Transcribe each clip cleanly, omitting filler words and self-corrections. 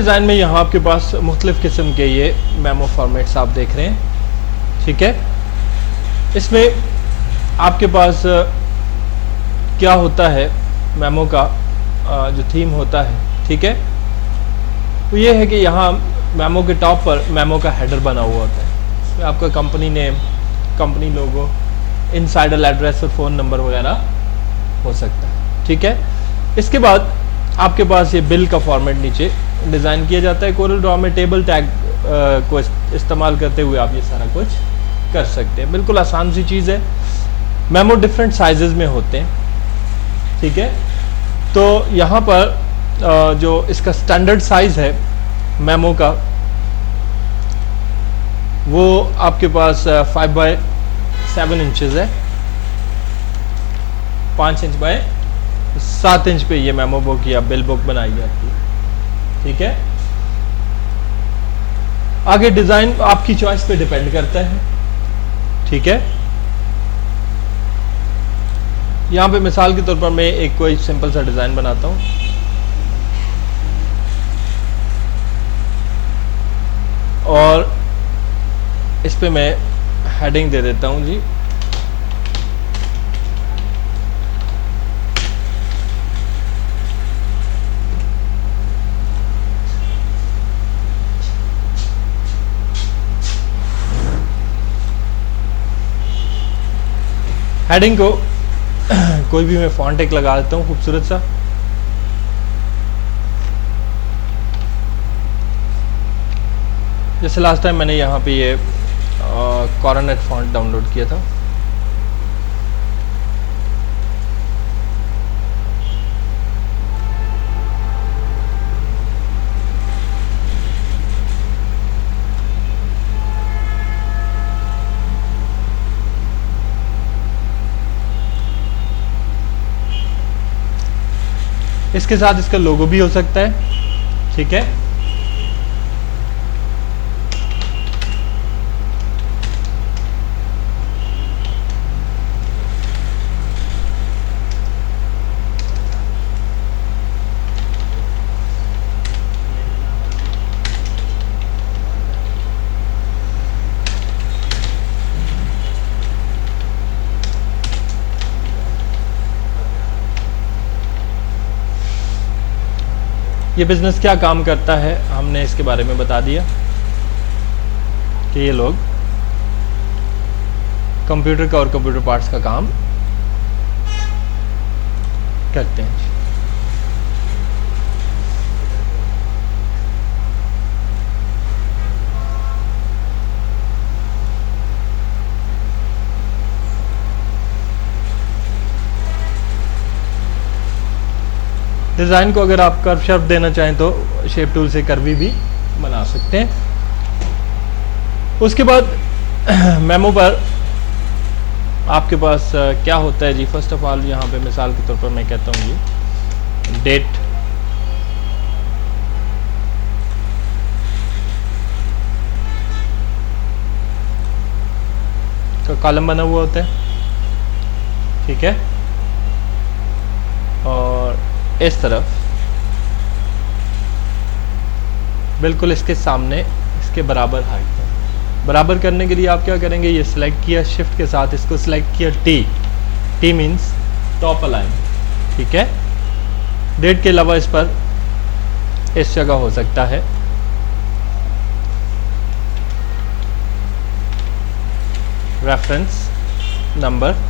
Design में यहाँ आपके पास मुख्तलिफ़ किस्म के ये मेमो फॉर्मेट्स आप देख रहे हैं, ठीक है। इसमें आपके पास क्या होता है, मेमो का जो थीम होता है, ठीक है, वो ये है कि यहाँ मेमो के टॉप पर मेमो का हेडर बना हुआ होता है। आपका कंपनी नेम, कंपनी लोगो, इनसाइडर एड्रेस और फ़ोन नंबर वगैरह हो सकता है, ठीक है। इसके बाद आपके पास ये बिल का फॉर्मेट नीचे डिज़ाइन किया जाता है। कोरल ड्रॉ में टेबल टैग को इस्तेमाल करते हुए आप ये सारा कुछ कर सकते हैं। बिल्कुल आसान सी चीज़ है। मेमो डिफरेंट साइजेस में होते हैं, ठीक है। तो यहाँ पर जो इसका स्टैंडर्ड साइज है मेमो का, वो आपके पास 5/7 इंचेस है। 5 इंच बाय 7 इंच पे ये मेमो बुक या बिल बुक बनाई जाती है, ठीक है। आगे डिज़ाइन आपकी चॉइस पे डिपेंड करता है, ठीक है। यहाँ पे मिसाल के तौर पर मैं एक कोई सिंपल सा डिज़ाइन बनाता हूँ। और इस पे मैं हेडिंग दे देता हूँ जी, हेडिंग को कोई भी मैं फॉन्ट एक लगा देता हूँ खूबसूरत सा। जैसे लास्ट टाइम मैंने यहाँ पे ये कॉर्नेट फॉन्ट डाउनलोड किया था। इसके साथ इसका लोगो भी हो सकता है, ठीक है। ये बिज़नेस क्या काम करता है हमने इसके बारे में बता दिया कि ये लोग कंप्यूटर का और कंप्यूटर पार्ट्स का काम करते हैं। डिज़ाइन को अगर आप कर्व शर्प देना चाहें तो शेप टूल से कर्वी भी बना सकते हैं। उसके बाद मेमो पर आपके पास क्या होता है जी, फर्स्ट ऑफ ऑल यहाँ पे मिसाल के तौर पर मैं कहता हूँ जी, डेट, का कॉलम बना हुआ होता है, ठीक है। और इस तरफ बिल्कुल इसके सामने इसके बराबर हाइट पर, बराबर करने के लिए आप क्या करेंगे, ये सिलेक्ट किया, शिफ्ट के साथ इसको सिलेक्ट किया, टी मीन्स टॉप अलाइन, ठीक है। डेट के अलावा इस पर इस जगह हो सकता है रेफरेंस नंबर।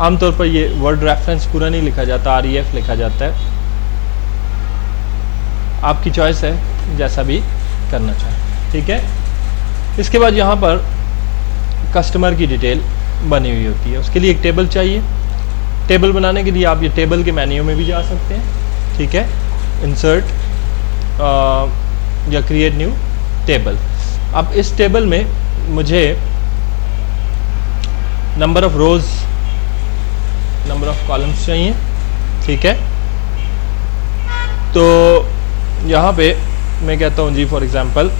आमतौर पर ये वर्ड रेफरेंस पूरा नहीं लिखा जाता, REF लिखा जाता है। आपकी चॉइस है, जैसा भी करना चाहें, ठीक है। इसके बाद यहाँ पर कस्टमर की डिटेल बनी हुई होती है, उसके लिए एक टेबल चाहिए। टेबल बनाने के लिए आप ये टेबल के मेन्यू में भी जा सकते हैं, ठीक है। इंसर्ट या क्रिएट न्यू टेबल। अब इस टेबल में मुझे number of rows, number of columns चाहिए, ठीक है। तो यहाँ पे मैं कहता हूँ जी, फॉर एग्जांपल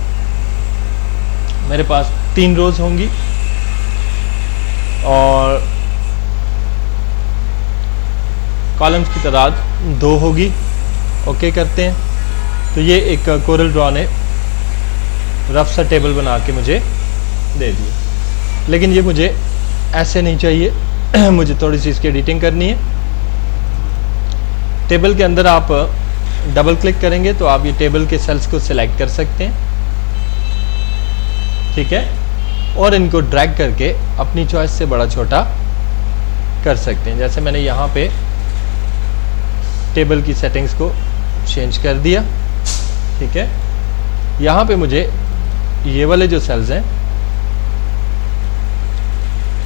मेरे पास 3 रोज़ होंगी और कॉलम्स की तादाद 2 होगी। ओके करते हैं। तो ये एक कोरल ड्रॉ ने रफ सा टेबल बना के मुझे दे दिया, लेकिन ये मुझे ऐसे नहीं चाहिए मुझे थोड़ी सी इसकी एडिटिंग करनी है। टेबल के अंदर आप डबल क्लिक करेंगे तो आप ये टेबल के सेल्स को सिलेक्ट कर सकते हैं, ठीक है, और इनको ड्रैग करके अपनी चॉइस से बड़ा छोटा कर सकते हैं। जैसे मैंने यहाँ पे टेबल की सेटिंग्स को चेंज कर दिया, ठीक है। यहाँ पे मुझे ये वाले जो सेल्स हैं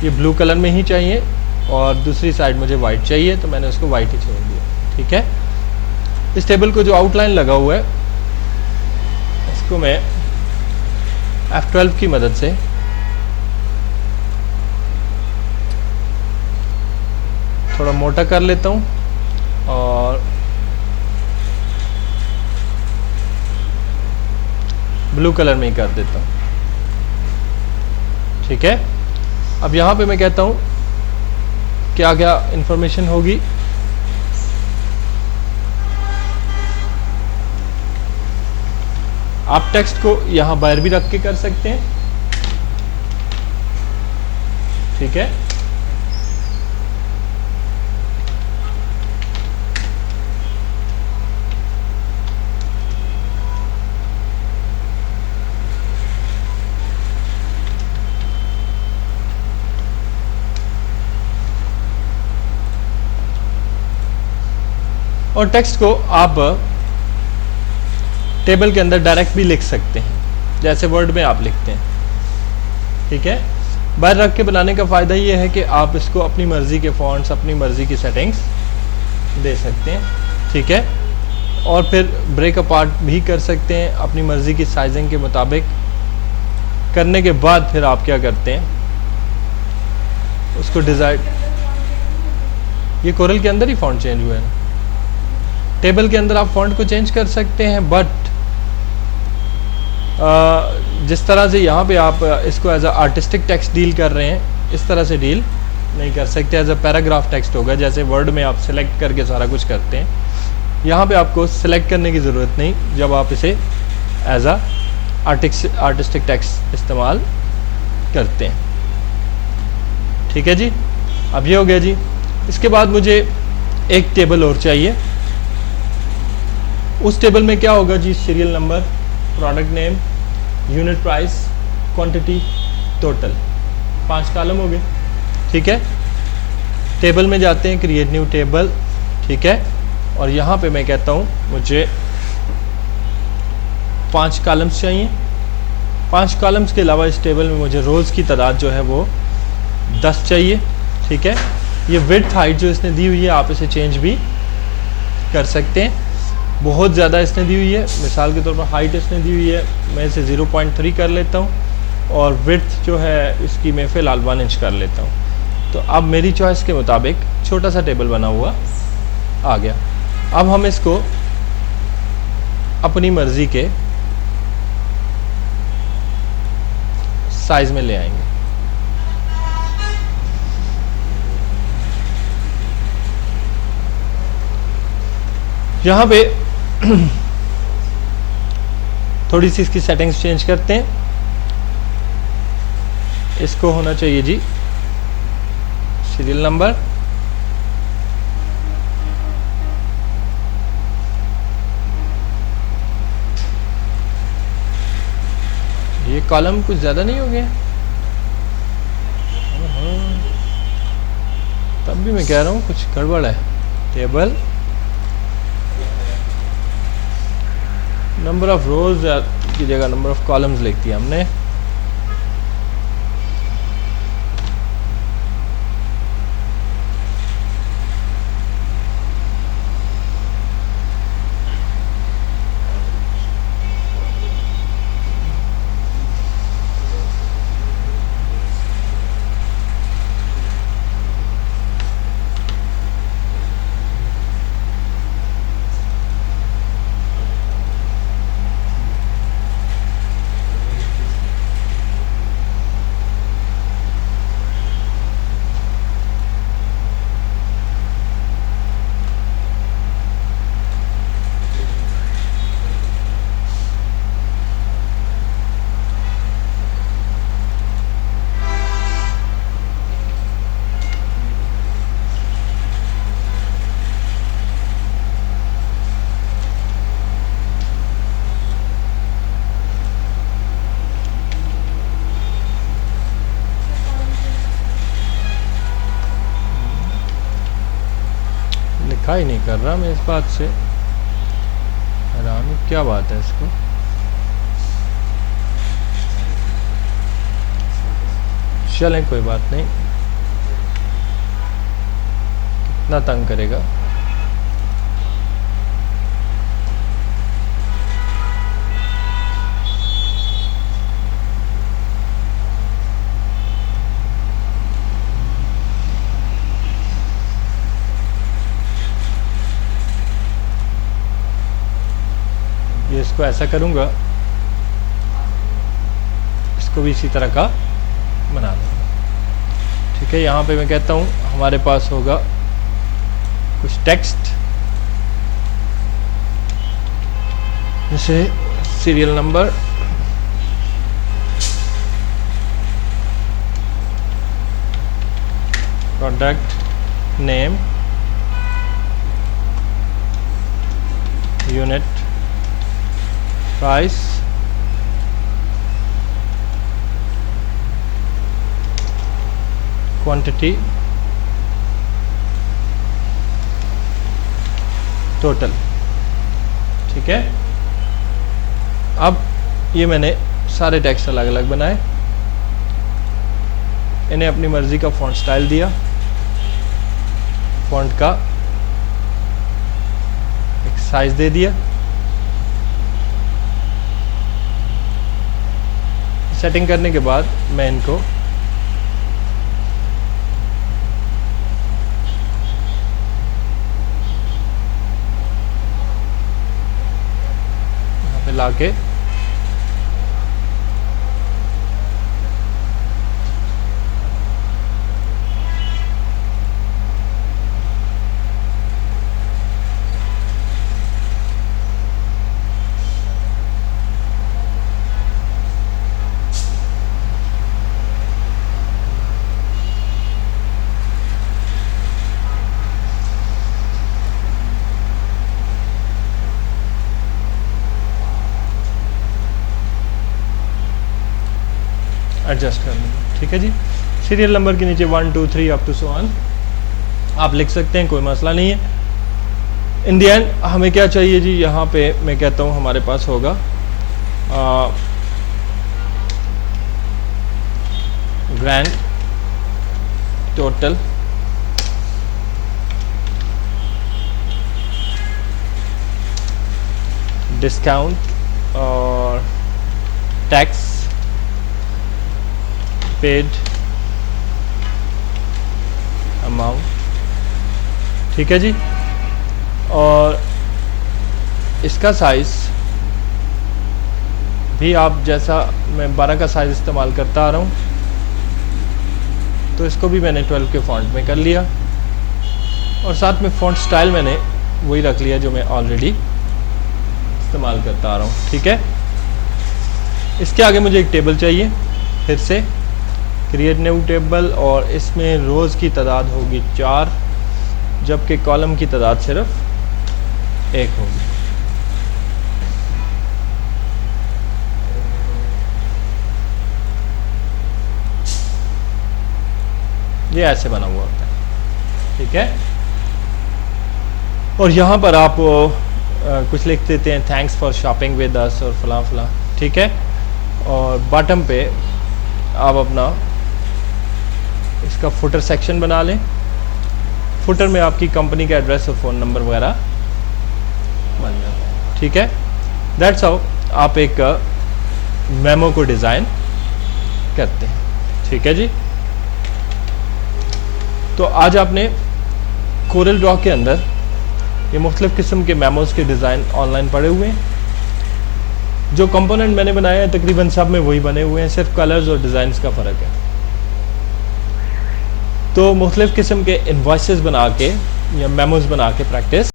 ये ब्लू कलर में ही चाहिए और दूसरी साइड मुझे वाइट चाहिए, तो मैंने उसको वाइट ही छोड़ दिया, ठीक है। इस टेबल को जो आउटलाइन लगा हुआ है इसको मैं F12 की मदद से थोड़ा मोटा कर लेता हूँ और ब्लू कलर में ही कर देता हूँ, ठीक है। अब यहाँ पे मैं कहता हूँ क्या क्या इंफॉर्मेशन होगी। आप टेक्स्ट को यहाँ बाहर भी रख के कर सकते हैं, ठीक है। और टेक्स्ट को आप टेबल के अंदर डायरेक्ट भी लिख सकते हैं, जैसे वर्ड में आप लिखते हैं, ठीक है। बाहर रख के बनाने का फ़ायदा ये है कि आप इसको अपनी मर्ज़ी के फॉन्ट्स, अपनी मर्ज़ी की सेटिंग्स दे सकते हैं, ठीक है। और फिर ब्रेक अपार्ट भी कर सकते हैं अपनी मर्ज़ी की साइजिंग के मुताबिक। करने के बाद फिर आप क्या करते हैं, उसको डिज़ाइन, ये कोरल के अंदर ही फॉन्ट चेंज हुआ है। टेबल के अंदर आप फॉन्ट को चेंज कर सकते हैं, बट जिस तरह से यहाँ पे आप इसको as a artistic text deal कर रहे हैं, इस तरह से डील नहीं कर सकते। एज अ पैराग्राफ टेक्स्ट होगा, जैसे वर्ड में आप सिलेक्ट करके सारा कुछ करते हैं। यहाँ पे आपको सिलेक्ट करने की ज़रूरत नहीं जब आप इसे एज अ आर्टिस्टिक टेक्स्ट इस्तेमाल करते हैं, ठीक है जी। अब ये हो गया जी। इसके बाद मुझे एक टेबल और चाहिए। उस टेबल में क्या होगा जी, serial number, product name, unit price, quantity, total, 5 column हो गए, ठीक है। टेबल में जाते हैं, क्रिएट न्यू टेबल, ठीक है। और यहाँ पे मैं कहता हूँ मुझे 5 कॉलम्स चाहिए। 5 कॉलम्स के अलावा इस टेबल में मुझे रोज़ की तादाद जो है वो 10 चाहिए, ठीक है। ये विड्थ हाइट जो इसने दी हुई है आप इसे चेंज भी कर सकते हैं। बहुत ज़्यादा इसने दी हुई है, मिसाल के तौर पर हाइट इसने दी हुई है, मैं इसे 0.3 कर लेता हूँ और विड्थ जो है इसकी मैं फ़िलहाल 1 इंच कर लेता हूँ। तो अब मेरी चॉइस के मुताबिक छोटा सा टेबल बना हुआ आ गया। अब हम इसको अपनी मर्ज़ी के साइज़ में ले आएंगे। यहाँ पे थोड़ी सी इसकी सेटिंग्स चेंज करते हैं। इसको होना चाहिए जी सीरियल नंबर, ये कॉलम कुछ ज़्यादा नहीं हो गया, तब भी मैं कह रहा हूँ कुछ गड़बड़ है। टेबल नंबर ऑफ रोज की जगह नंबर ऑफ कॉलम्स लिख दिया हमने। दिखाई नहीं कर रहा, मैं इस बात से हैरान हूँ, क्या बात है इसको। चलें कोई बात नहीं, कितना तंग करेगा। ये इसको ऐसा करूँगा, इसको भी इसी तरह का बना दूँगा। ठीक है, यहाँ पे मैं कहता हूँ हमारे पास होगा कुछ टेक्स्ट, जैसे serial number, product name, unit price, quantity, total. ठीक है, अब ये मैंने सारे टेक्स्ट अलग अलग बनाए, इन्हें अपनी मर्जी का फॉन्ट स्टाइल दिया, फॉन्ट का एक साइज दे दिया। सेटिंग करने के बाद मैं इनको यहाँ पे लाके एडजस्ट कर लूँगा। ठीक है जी, सीरियल नंबर के नीचे 1 2 3 अप टू सो ऑन आप लिख सकते हैं, कोई मसला नहीं है। इन दी एंड हमें क्या चाहिए जी, यहाँ पे मैं कहता हूँ हमारे पास होगा ग्रैंड टोटल डिस्काउंट और टैक्स पेड अमाउंट। ठीक है जी, और इसका साइज़ भी आप, जैसा मैं 12 का साइज़ इस्तेमाल करता आ रहा हूँ, तो इसको भी मैंने 12 के फॉन्ट में कर लिया, और साथ में फॉन्ट स्टाइल मैंने वही रख लिया जो मैं ऑलरेडी इस्तेमाल करता आ रहा हूँ। ठीक है, इसके आगे मुझे एक टेबल चाहिए, फिर से क्रिएट न्यू टेबल, और इसमें रोज़ की तादाद होगी 4, जबकि कॉलम की तादाद सिर्फ 1 होगी। ये ऐसे बना हुआ होता है। ठीक है, और यहाँ पर आप कुछ लिख देते हैं, thanks for shopping with us और फलां फलां। ठीक है, और बॉटम पे आप अपना इसका फुटर सेक्शन बना लें। फुटर में आपकी कंपनी का एड्रेस और फ़ोन नंबर वगैरह बन जाता है। ठीक है, दैट्स हाउ आप एक मेमो को डिज़ाइन करते हैं। ठीक है जी, तो आज आपने कोरल ड्रॉ के अंदर ये मुख्तलिफ़ किस्म के मेमोज़ के डिज़ाइन ऑनलाइन पड़े हुए हैं। जो कंपोनेंट मैंने बनाए हैं तकरीबन सब में वही बने हुए हैं, सिर्फ कलर्स और डिज़ाइंस का फ़र्क है। तो मुख्तलिफ़ किस्म के इनवॉइसेस बना के या मेमोज़ बना के प्रैक्टिस